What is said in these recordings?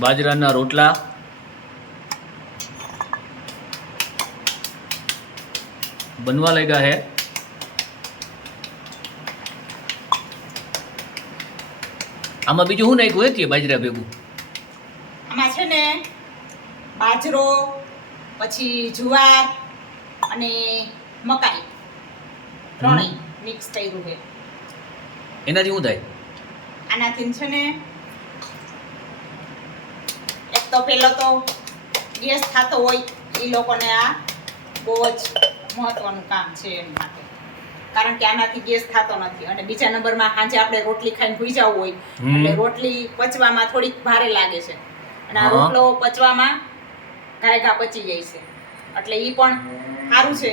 બાજરાના રોટલા. બનવા લાગ્યા હે. આમાં બીજું શું નાખ્યું હતી બાજરા ભેગું? આમાં છે ને બાજરો પછી જુવાર અને મકાઈ. ત્રણેય મિક્સ કર્યું છે એનાથી શું થાય? આનાથી છે ને તો પેલો તો ગેસ થતો હોય એ લોકોને આ બહુ જ મહત્વનું કામ છે એમ માટે. કારણ કે આનાથી ગેસ થતો નથી. અને બીજા નંબરમાં સાંજે આપણે રોટલી ખાઈને ભૂઈ જવું હોય એટલે રોટલી પચવામાં થોડીક ભારે લાગે છે. અને આ રોટલો પચવામાં ઘાય ઘા પચી જાય છે. એટલે એ પણ સારું છે.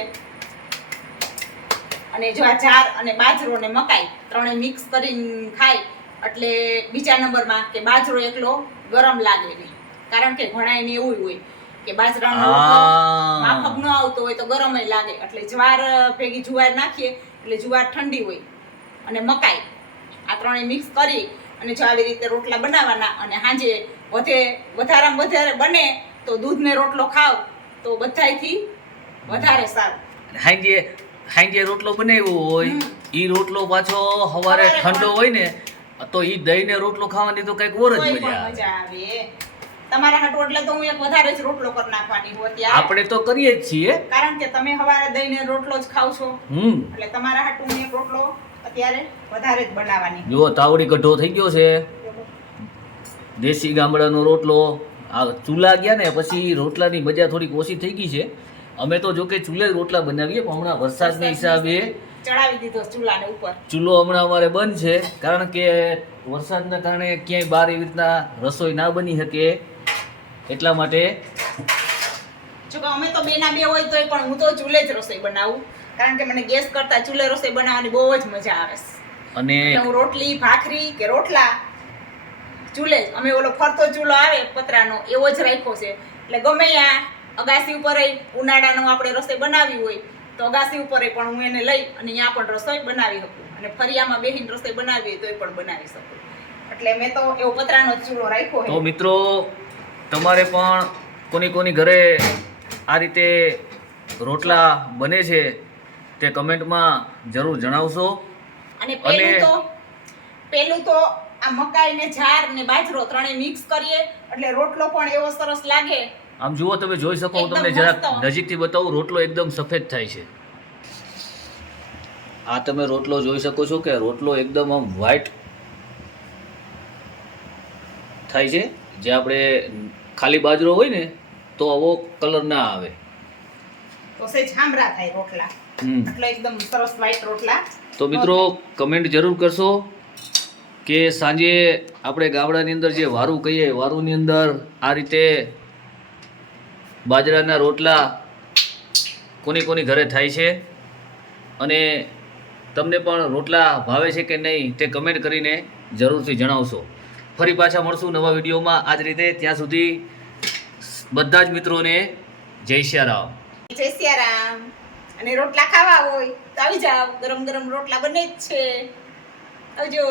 અને જો આ જાર અને બાજરો ને મકાઈ ત્રણેય મિક્સ કરીને ખાય એટલે બીજા નંબરમાં કે બાજરો એકલો ગરમ લાગે નહીં. કારણ કે ઘણા એને એવું હોય કે બાજરાનો. માફક ન આવતો હોય તો ગરમ લાગે. એટલે જ્વાર ભેગી જુવાર નાખીએ એટલે જુવાર ઠંડી હોય અને મકાઈ આ ત્રણેય મિક્સ કરી અને જો આવી રીતે રોટલા બનાવવાના અને સાંજે વધે વધારામાં વધારે બને તો દૂધને રોટલો ખાવ તો બધાયથી વધારે સારું. હાંજે હાંજે રોટલો બનાવ્યો હોય એ ઈ રોટલો પાછો સવારે ઠંડો હોય ને તો ઈ દહીંને રોટલો ખાવાની તો કંઈક ઓર જ મજા આવે. તમારા હાટુ એટલે તો હું એક વધારે જ રોટલો કરી નાખવાની ત્યારે આપણે તો કરીએ જ છીએ. કારણ કે તમે સવારે દઈને રોટલો જ ખાવ છો. હમ. એટલે તમારા હાટુ હું એક રોટલો અત્યારે વધારે જ બનાવવાની. જો તાવડી કઢો થઈ ગયો છે. દેશી ગામડાનો રોટલો. આ ચૂલા ગયા ને પછી રોટલાની મજા થોડીક ઓછી થઈ ગઈ છે. અમે તો જો કે ચૂલે રોટલા બનાવીએ પણ હમણાં વરસાદના હિસાબે ચડાવી દીધો ચૂલાને ઉપર. ચૂલો હમણાં અમારે બંધ છે. કારણ કે વરસાદના કારણે ક્યાંય બહાર એવી રીતના રસોઈ ના બની શકે. એટલા માટે જો કે અમે તો બેના બે હોય તોય પણ હું તો ચૂલે જ રસોઈ બનાવું. કારણ કે મને ગેસ કરતા ચૂલે રસોઈ બનાવવાની બહુ જ મજા આવે અને હું રોટલી ભાખરી કે રોટલા ચૂલે જ. અમે ઓલો ફરતો ચૂલો આવે પતરાનો એવો જ રાખ્યો છે. એટલે ગમે આ અગાસી ઉપર ઉનાળાનો આપણે રસોઈ બનાવી હોય તો અગાસી ઉપર પણ હું એને લઈ અને ત્યાં પણ રસોઈ બનાવી શકું. અને ફરિયામાં બેહીને રસોઈ બનાવી હોય તોય પણ બનાવી શકું. એટલે મેં તો એવો પતરાનો ચૂલો રાખ્યો તો મિત્રો તમારે પણ કોની કોની ઘરે આ રીતે રોટલા બને છે તે કમેન્ટમાં જરૂર જણાવશો. અને પેલું તો પેલું તો આ મકાઈ ને જાર ને બાજરો ત્રણેય મિક્સ કરીએ એટલે રોટલો પણ એવો સરસ લાગે. આમ જુઓ તમે જોઈ શકો હું તમને જરાક નજીકથી બતાવું રોટલો એકદમ સફેદ થાય છે. આ તમે રોટલો જોઈ શકો છો કે રોટલો એકદમ આમ વ્હાઈટ થાય છે. જે આપણે ખાલી બાજરો હોય ને તો આવો કલર ના આવે. તો સેજ હામરા થાય રોટલા. એટલે એકદમ સરસ વ્હાઈટ રોટલા. તો મિત્રો કમેન્ટ જરૂર કરશો કે સાંજે આપણે ગામડાની અંદર જે વારું કહીએ વારુની અંદર આ રીતે બાજરાના રોટલા કોની કોની ઘરે થાય છે અને તમને પણ રોટલા ભાવે છે કે નહીં તે કમેન્ટ કરીને જરૂરથી જણાવશો. ફરી પાછા મળશું નવા વિડીયોમાં. આજ રીતે ત્યાં સુધી બધા જ મિત્રોને જય સિયારામ. જય સિયારામ. અને રોટલા ખાવા હોય તો આવી જાવ ગરમ ગરમ રોટલા બને જ છે. આવજો.